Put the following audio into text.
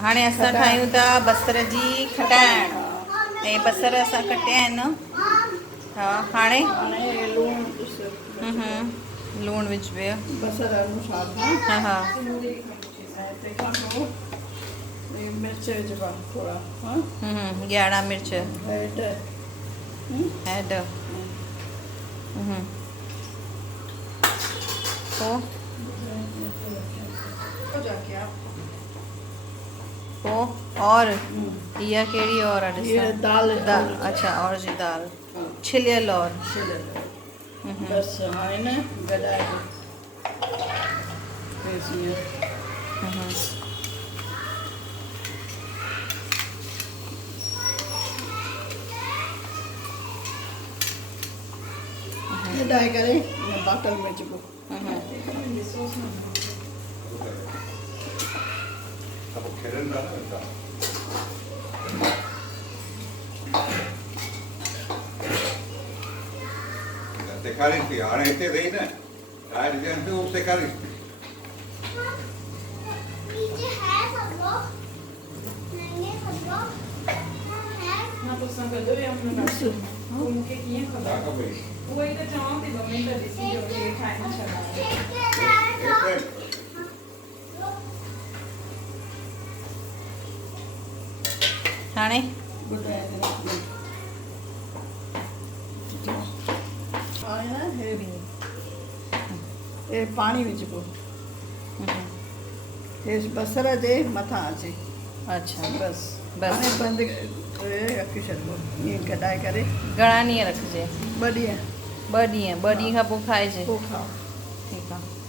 हाणे असां ठाहियूं था बसर जी खटाइण। ऐं बसर असां कटिया आहिनि। हा हाणे लूणु विझ बि। बसर अनुसार हा हा मिर्च विझबा थोड़ा। ॻाढ़ा मिर्च हेड हैड। पोइ और इहा कहिड़ी और आहे ये ॾिसां। दाल अच्छा और जी दाल छिलियल और। बस हाणे न गॾाए गॾाए करे बाटल में विझबो। सेखारीस थी हाणे हिते रही न ॿाहिरि ॾियनि पियो सेखारीस थी। हाणे हे पाणी विझबो। हे बसर जे मथां अचे। अच्छा बस बस हाणे बंदि करे रखी छॾिबो ईअं गॾाए करे। घणा ॾींहं रखिजे। 2 ॾींहं। 2 ॾींहं खां पोइ खाइजे। पोइ खाओ। ठीकु आहे।